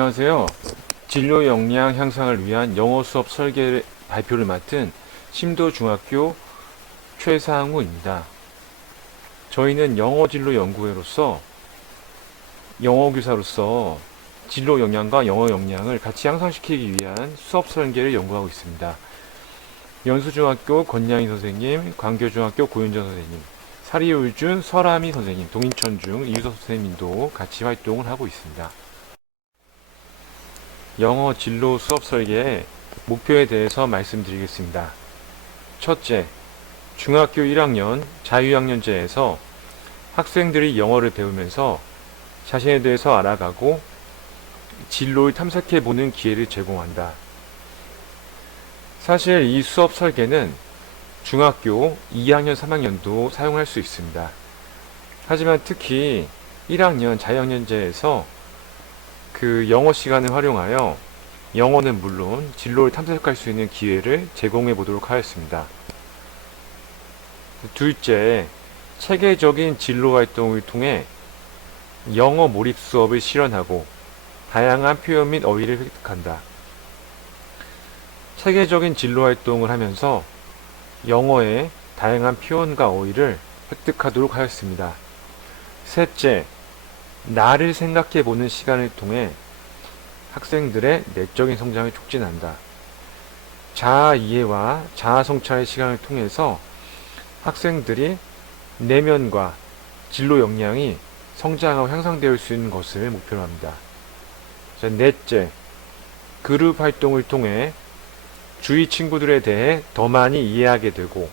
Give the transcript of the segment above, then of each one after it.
안녕하세요. 진로 역량 향상을 위한 영어 수업 설계 발표를 맡은 심도중학교 최상우입니다. 저희는 영어 진로 연구회로서 영어 교사로서 진로 역량과 영어 역량을 같이 향상시키기 위한 수업 설계를 연구하고 있습니다. 연수중학교 권양희 선생님, 광교중학교 고윤정 선생님, 사리울준 설아미 선생님, 동인천 중 이유석 선생님도 같이 활동을 하고 있습니다. 영어 진로 수업 설계의 목표에 대해서 말씀드리겠습니다. 첫째, 중학교 1학년 자유학년제에서 학생들이 영어를 배우면서 자신에 대해서 알아가고 진로를 탐색해 보는 기회를 제공한다. 사실 이 수업 설계는 중학교 2학년, 3학년도 사용할 수 있습니다. 하지만 특히 1학년 자유학년제에서 그 영어 시간을 활용하여 영어는 물론 진로를 탐색할 수 있는 기회를 제공해 보도록 하였습니다. 둘째, 체계적인 진로 활동을 통해 영어 몰입 수업을 실현하고 다양한 표현 및 어휘를 획득한다. 체계적인 진로 활동을 하면서 영어의 다양한 표현과 어휘를 획득하도록 하였습니다. 셋째, 나를 생각해 보는 시간을 통해 학생들의 내적인 성장을 촉진한다. 자아 이해와 자아 성찰의 시간을 통해서 학생들이 내면과 진로 역량이 성장하고 향상되어 수 있는 것을 목표로 합니다. 자, 넷째, 그룹 활동을 통해 주위 친구들에 대해 더 많이 이해하게 되고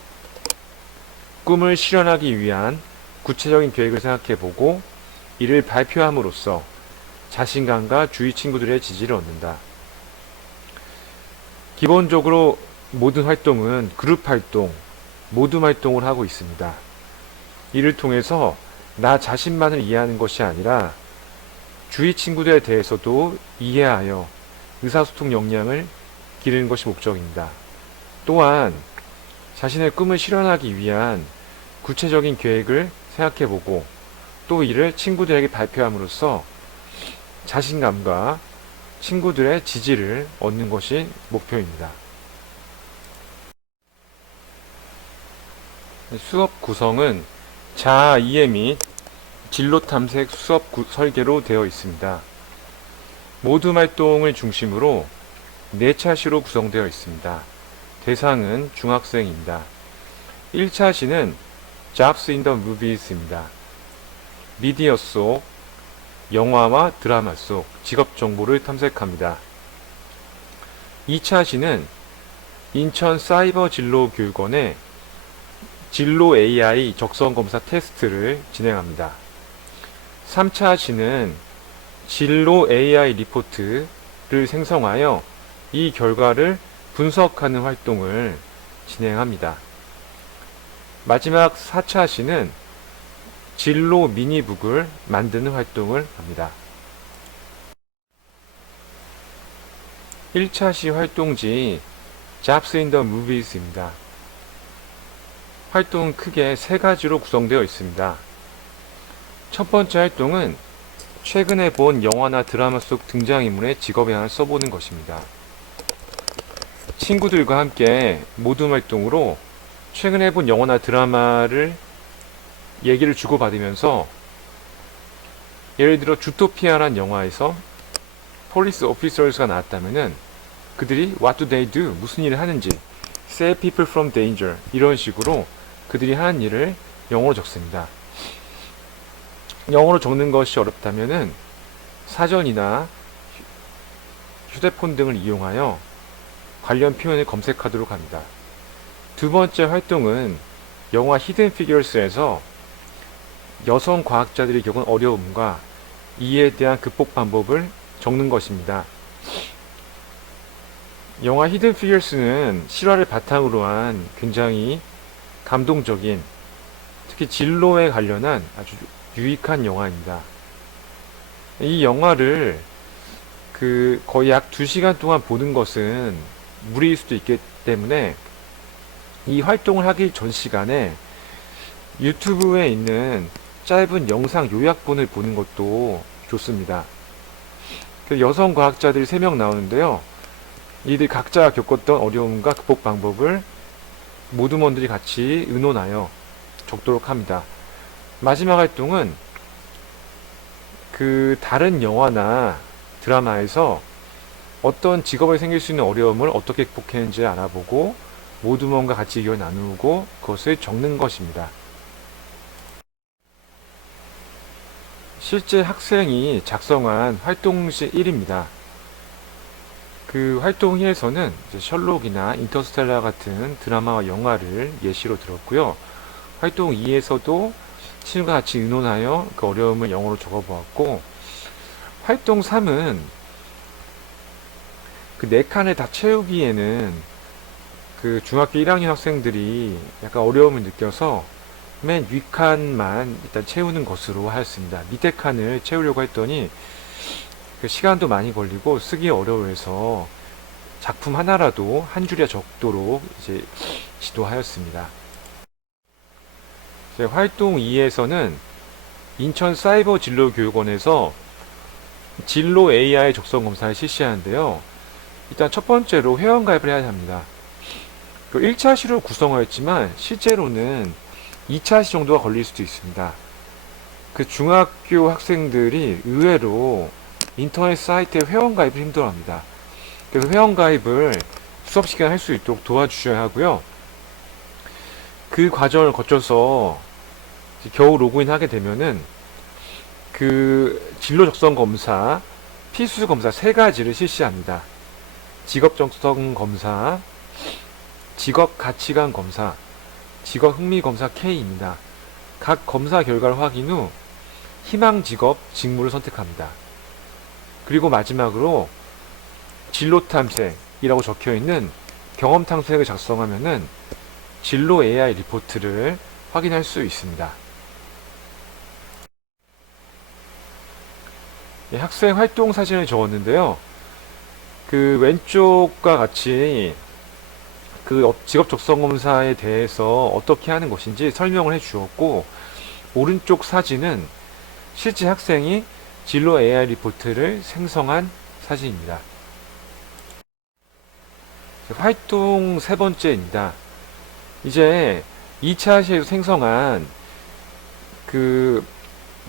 꿈을 실현하기 위한 구체적인 계획을 생각해 보고 이를 발표함으로써 자신감과 주위 친구들의 지지를 얻는다. 기본적으로 모든 활동은 그룹 활동, 모둠 활동을 하고 있습니다. 이를 통해서 나 자신만을 이해하는 것이 아니라 주위 친구들에 대해서도 이해하여 의사소통 역량을 기르는 것이 목적입니다. 또한 자신의 꿈을 실현하기 위한 구체적인 계획을 생각해보고 또 이를 친구들에게 발표함으로써 자신감과 친구들의 지지를 얻는 것이 목표입니다. 수업 구성은 자아 이해 및 진로 탐색 수업 구- 설계로 되어 있습니다. 모든 활동을 중심으로 4차 시로 구성되어 있습니다. 대상은 중학생입니다. 1차 시는 Jobs in the Movies입니다. 미디어 속 영화와 드라마 속 직업 정보를 탐색합니다. 2차 시는 인천 사이버 진로 교육원의 진로 AI 적성 검사 테스트를 진행합니다. 3차 시는 진로 AI 리포트를 생성하여 이 결과를 분석하는 활동을 진행합니다. 마지막 4차 시는 진로 미니북을 만드는 활동을 합니다. 1차 시 활동지 Jobs in the Movies입니다. 활동은 크게 세 가지로 구성되어 있습니다. 첫 번째 활동은 최근에 본 영화나 드라마 속 등장인물의 직업에 하나 써보는 것입니다. 친구들과 함께 모둠 활동으로 최근에 본 영화나 드라마를 얘기를 주고받으면서 예를 들어 주토피아란 영화에서 폴리스 오피서스가 나왔다면은 그들이 what do they do 무슨 일을 하는지 save people from danger 이런 식으로 그들이 하는 일을 영어로 적습니다. 영어로 적는 것이 어렵다면은 사전이나 휴대폰 등을 이용하여 관련 표현을 검색하도록 합니다. 두 번째 활동은 영화 히든 피규어스에서 여성 과학자들이 겪은 어려움과 이에 대한 극복 방법을 적는 것입니다. 영화 히든 피규어스는 실화를 바탕으로 한 굉장히 감동적인 특히 진로에 관련한 아주 유익한 영화입니다. 이 영화를 그 거의 약 2시간 동안 보는 것은 무리일 수도 있기 때문에 이 활동을 하기 전 시간에 유튜브에 있는 짧은 영상 요약본을 보는 것도 좋습니다. 그 여성 과학자들이 3명 나오는데요. 이들 각자 겪었던 어려움과 극복 방법을 모두먼들이 같이 의논하여 적도록 합니다. 마지막 활동은 그 다른 영화나 드라마에서 어떤 직업에 생길 수 있는 어려움을 어떻게 극복했는지 알아보고 모두먼과 같이 의견 나누고 그것을 적는 것입니다. 실제 학생이 작성한 활동시 1입니다. 그 활동위에서는 이제 셜록이나 인터스텔라 같은 드라마와 영화를 예시로 들었고요. 활동 2에서도 친구가 같이 의논하여 그 어려움을 영어로 적어보았고, 활동 3은 그 네 칸을 다 채우기에는 그 중학교 1학년 학생들이 약간 어려움을 느껴서 맨 윗칸만 일단 채우는 것으로 하였습니다. 밑에 칸을 채우려고 했더니 그 시간도 많이 걸리고 쓰기 어려워해서 작품 하나라도 한 줄이야 적도록 이제 지도하였습니다. 이제 활동 2에서는 인천 사이버 진로 교육원에서 진로 AI 적성 검사를 실시하는데요. 일단 첫 번째로 회원 가입을 해야 합니다. 그 1차 시로 구성하였지만 실제로는 2차 시 정도가 걸릴 수도 있습니다. 그 중학교 학생들이 의외로 인터넷 사이트에 회원 가입을 힘들어합니다. 그래서 회원 가입을 수업 시간에 할수 있도록 도와주셔야 하고요. 그 과정을 거쳐서 겨우 로그인 하게 되면은 그 진로 적성 검사, 필수 검사 세 가지를 실시합니다. 직업 적성 검사, 직업 가치관 검사, 직업 흥미 검사 K입니다. 각 검사 결과를 확인 후 희망 직업 직무를 선택합니다. 그리고 마지막으로 진로 탐색이라고 적혀 있는 경험 탐색을 작성하면은 진로 AI 리포트를 확인할 수 있습니다. 예, 학생 활동 사진을 적었는데요. 그 왼쪽과 같이 그 직업 적성 검사에 대해서 어떻게 하는 것인지 설명을 해 주었고 오른쪽 사진은 실제 학생이 진로 AI 리포트를 생성한 사진입니다. 활동 세 번째입니다. 이제 2차 시에서 생성한 그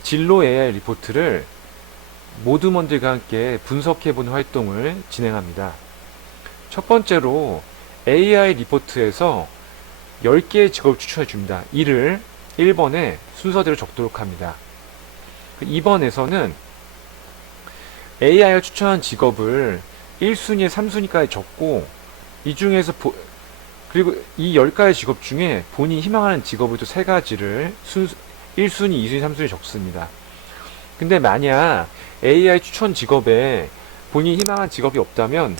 진로 AI 리포트를 모두먼들과 함께 분석해보는 활동을 진행합니다. 첫 번째로 AI 리포트에서 10개의 직업을 추천해 줍니다. 이를 1번에 순서대로 적도록 합니다. 2번에서는 AI가 추천한 직업을 1순위에 3순위까지 적고 이 중에서 보, 그리고 이 10가지 직업 중에 본인이 희망하는 직업을 또 3가지를 순, 1순위, 2순위, 3순위 적습니다. 근데 만약 AI 추천 직업에 본인이 희망한 직업이 없다면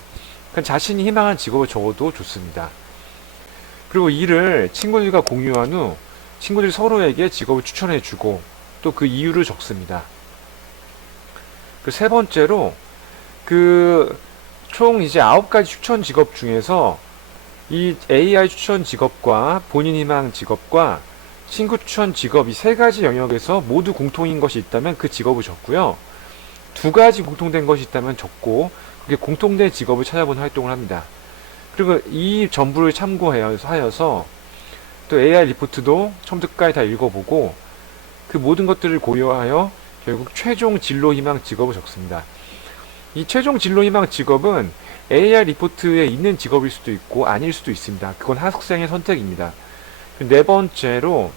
자신이 희망한 직업을 적어도 좋습니다. 그리고 이를 친구들과 공유한 후 친구들이 서로에게 직업을 추천해 주고 또 그 이유를 적습니다. 그 세 번째로 그 총 이제 아홉 가지 추천 직업 중에서 이 AI 추천 직업과 본인 희망 직업과 친구 추천 직업 이 세 가지 영역에서 모두 공통인 것이 있다면 그 직업을 적고요. 두 가지 공통된 것이 있다면 적고 공통된 직업을 찾아보는 활동을 합니다. 그리고 이 전부를 참고하여서 또 AI 리포트도 처음부터 끝까지 다 읽어보고 그 모든 것들을 고려하여 결국 최종 진로 희망 직업을 적습니다. 이 최종 진로 희망 직업은 AI 리포트에 있는 직업일 수도 있고 아닐 수도 있습니다. 그건 학생의 선택입니다. 네 번째로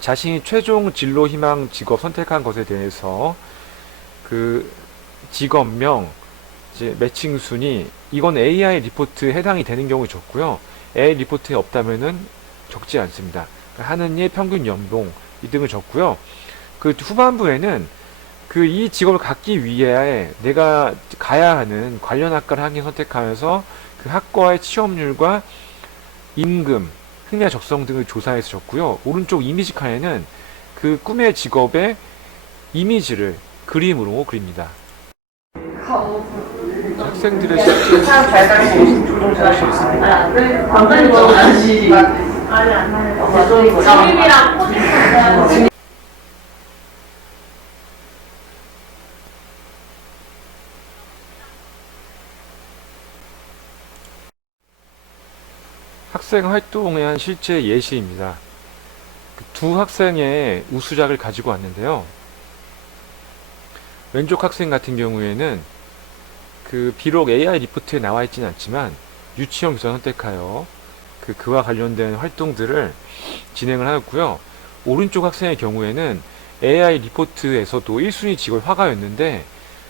자신이 최종 진로 희망 직업 선택한 것에 대해서 그 직업명, 이제 매칭 순위, 이건 AI 리포트에 해당이 되는 경우에 적고요. AI 리포트에 없다면은 적지 않습니다. 하는 일 평균 연봉 이 등을 적고요. 그 후반부에는 그 이 직업을 갖기 위해 내가 가야 하는 관련 학과를 하긴 선택하면서 그 학과의 취업률과 임금, 흥미와 적성 등을 조사해서 적고요. 오른쪽 이미지 칸에는 그 꿈의 직업의 이미지를 그림으로 그립니다. 학생들의 실제 볼수 있습니다. 네. 건강이 네. 네. 학생 활동에 한 실제 예시입니다. 그 두 학생의 우수작을 가지고 왔는데요. 왼쪽 학생 같은 경우에는 그 비록 AI 리포트에 나와 있지는 않지만 유치원 교사 선택하여 그 그와 관련된 활동들을 진행을 하였고요. 오른쪽 학생의 경우에는 AI 리포트에서도 1순위 직업 화가였는데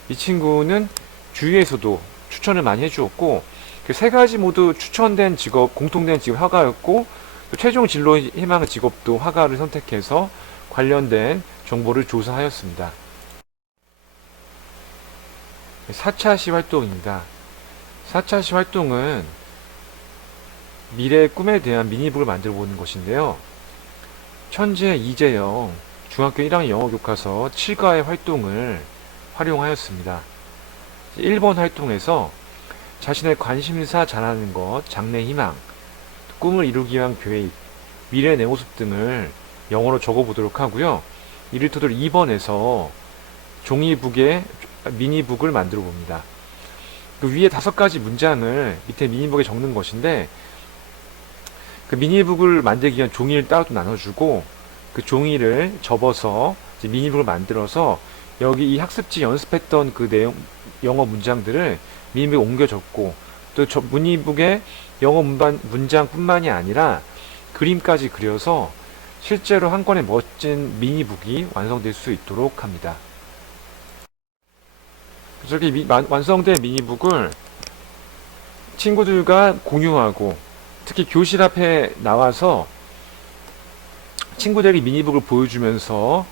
이 친구는 주위에서도 추천을 많이 해주었고 그 세 가지 모두 추천된 직업, 공통된 직업 화가였고 또 최종 진로 희망 직업도 화가를 선택해서 관련된 정보를 조사하였습니다. 4차시 활동입니다. 4차시 활동은 미래의 꿈에 대한 미니북을 만들어 보는 것인데요. 천재 이재영 중학교 1학년 영어 교과서 7과의 활동을 활용하였습니다. 1번 활동에서 자신의 관심사 잘하는 것, 장래 희망, 꿈을 이루기 위한 계획, 미래 내 모습 등을 영어로 적어보도록 하고요. 이를 토대로 2번에서 종이북에 미니북을 만들어 봅니다. 그 위에 다섯 가지 문장을 밑에 미니북에 적는 것인데 그 미니북을 만들기 위한 종이를 따로 또 나눠주고 그 종이를 접어서 미니북을 만들어서 여기 이 학습지 연습했던 그 내용 영어 문장들을 미니북에 옮겨 적고 또 저 미니북에 영어 문반, 문장뿐만이 아니라 그림까지 그려서 실제로 한 권의 멋진 미니북이 완성될 수 있도록 합니다. 이렇게 미- 마- 완성된 미니북을 친구들과 공유하고 특히 교실 앞에 나와서 친구들에게 미니북을 보여주면서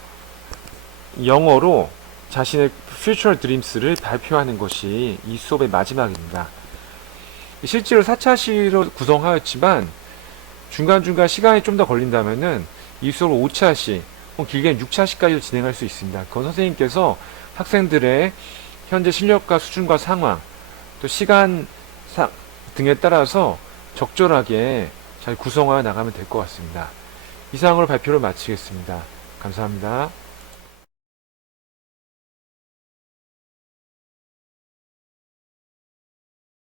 영어로 자신의 퓨처 드림스를 발표하는 것이 이 수업의 마지막입니다. 실제로 4차 시로 구성하였지만 중간중간 시간이 좀 더 걸린다면은 이 수업을 5차시 혹은 길게는 6차 시까지도 진행할 수 있습니다. 그건 선생님께서 학생들의 현재 실력과 수준과 상황 또 시간 상 등에 따라서 적절하게 잘 구성하여 나가면 될 것 같습니다. 이상으로 발표를 마치겠습니다. 감사합니다.